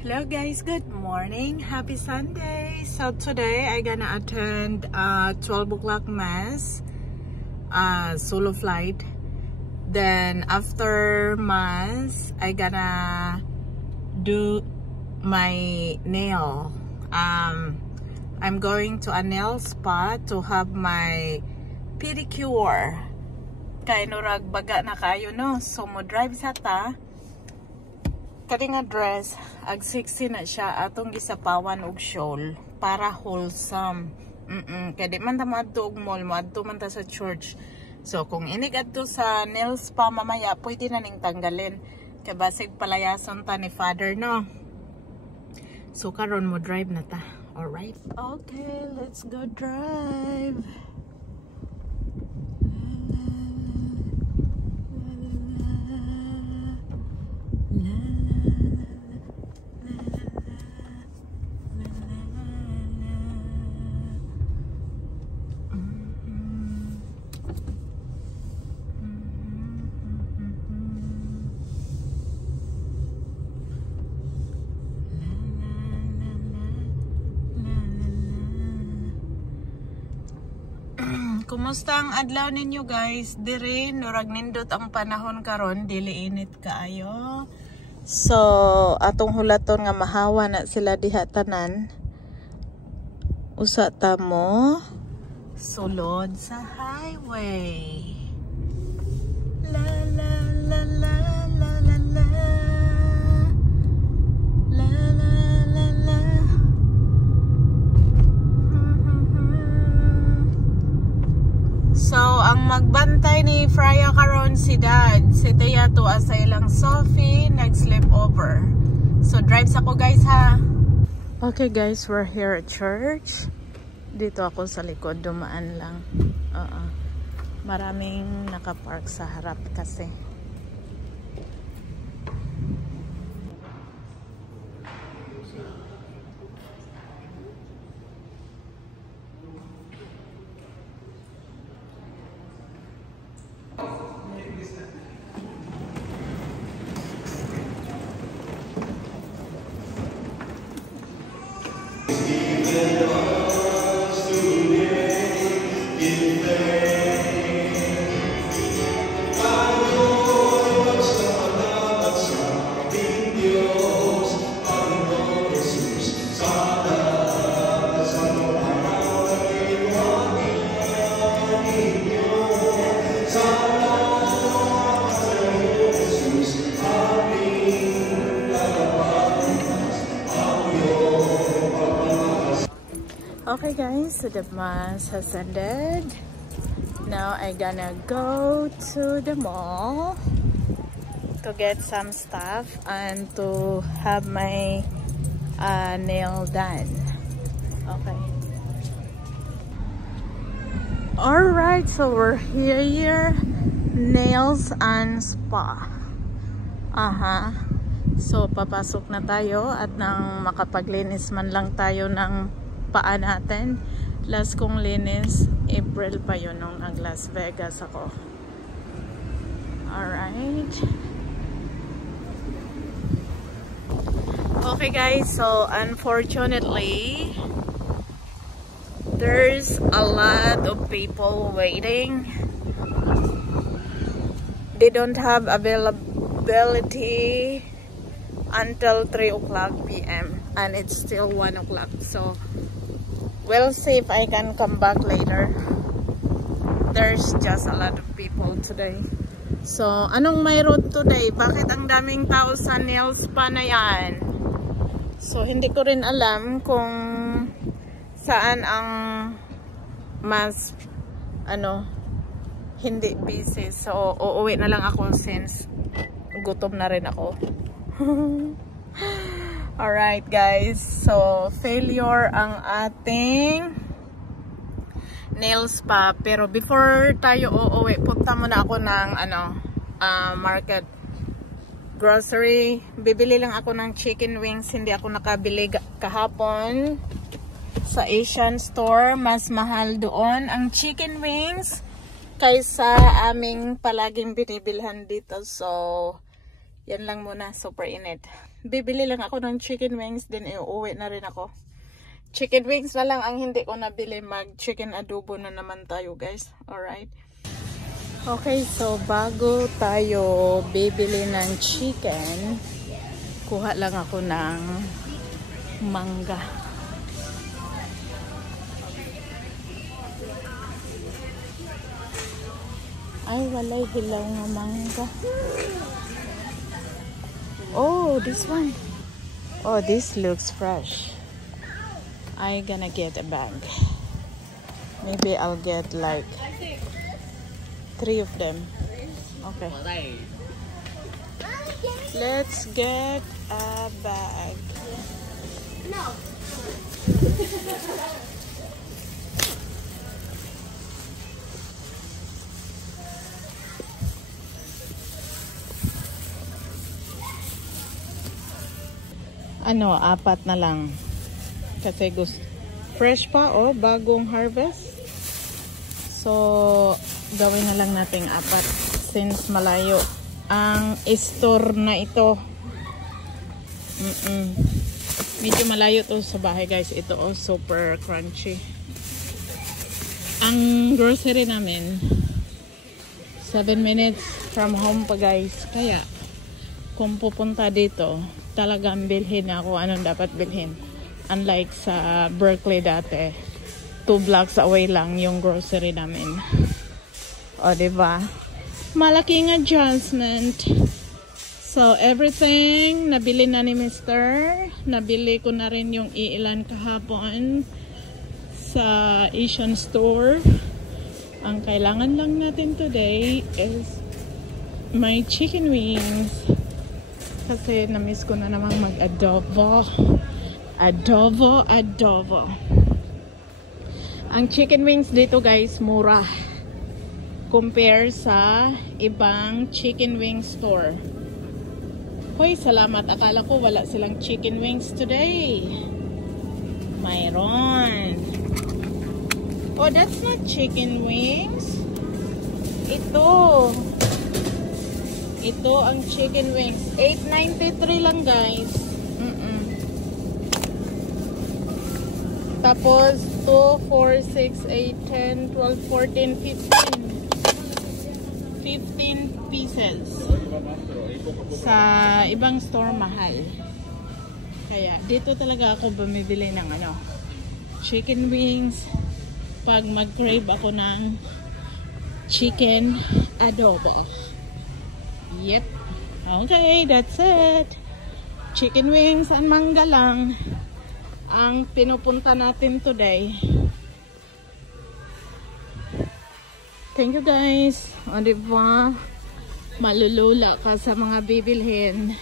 Hello guys, good morning, happy Sunday. So today I gonna attend 12 o'clock mass, solo flight. Then after mass I gonna do my nail. I'm going to a nail spa to have my pedicure. Kay nurag baga na kayo no, so mo drive sa ta. Karing dress, ag 60 na siya atong gisapawan og shawl para wholesome. Kaya di man ta maadto og mall, maadto man ta sa church. So kung inig adto sa nail spa mamaya, pwede na ning tanggalin. Kaya basig palayason ta ni Father no. So karon mo drive na ta. Alright? Okay, let's go drive. Kumusta ang adlaw ninyo guys? Diri nurag nindot ang panahon karon, dili init kaayo. So atong hulaton nga mahawa na sila diha tanan. Usa ta mo sulod sa highway. La la la la la la la. La la la la. So, ang magbantay ni Freya karon si Dad. Si Tia to asa ilang Sophie, nag-sleep over. So, drive sa ko guys ha. Okay guys, we're here at church. Dito ako sa likod, dumaan lang. Maraming nakapark sa harap kasi. Okay guys, so the mass has ended. Now I gonna go to the mall to get some stuff and to have my nail done. Okay. Alright, so we're here, nails and spa. So papasok na tayo at nang makapaglinis man lang tayo ng paa natin. Last kong linis April pa yun nung nag Las Vegas ako. Alright. Okay guys, so unfortunately there's a lot of people waiting. They don't have availability until 3 o'clock p.m. and it's still 1 o'clock, so we'll see if I can come back later. There's just a lot of people today. So, anong mayroon today? Bakit ang daming tao sa nail spa na yan? So, hindi ko rin alam kung saan ang mas hindi busy. So, uuwi na lang ako since gutom na rin ako. Alright guys, so failure ang ating nail spa. Pero before tayo uuwi, punta muna ako ng market, grocery. Bibili lang ako ng chicken wings. Hindi ako nakabili kahapon sa Asian store. Mas mahal doon ang chicken wings kaysa aming palaging binibilhan dito. So yan lang muna, super init. bibili lang ako ng chicken wings, then iuwi na rin ako. Chicken wings na lang ang hindi ko nabili. Mag chicken adobo na naman tayo guys. Alright. Okay, so bago tayo bibili ng chicken, kuha lang ako ng mangga. Ay, walay hilaw nga mangga. Oh, this one. Oh, this looks fresh. I'm gonna get a bag. Maybe I'll get like 3 of them. Okay. Let's get a bag. No. Ano, 4 na lang. Kasi gusto. Fresh pa, oh, bagong harvest. So, gawin na lang nating 4 since malayo ang store na ito. Medyo malayo to sa bahay guys. Ito, oh, super crunchy. Ang grocery namin 7 minutes from home pa guys. Kaya, kung pupunta dito, talagang bilhin ako anong dapat bilhin. Unlike sa Berkeley dati, 2 blocks away lang yung grocery namin. O, diba? Malaking adjustment. So, everything nabili na ni Mr. Nabili ko na rin yung iilan kahapon sa Asian store. Ang kailangan lang natin today is my chicken wings. Kasi na-miss ko na namang mag-adobo. Adobo. Ang chicken wings dito guys, mura. Compare sa ibang chicken wing store. Hoy, salamat. Akala ko wala silang chicken wings today. Mayroon. Oh, that's not chicken wings. Ito ang chicken wings. $8.93 lang guys. Tapos 2, 4, 6, 8, 10, 12, 14, 15. 15 pieces. Sa ibang store mahal. Kaya dito talaga ako bumibili ng chicken wings pag mag-crave ako ng chicken adobo. Yep. Okay, that's it. Chicken wings and mangga lang ang pinupunta natin today. Thank you guys. O diba? Malulula ka sa mga bibilhin.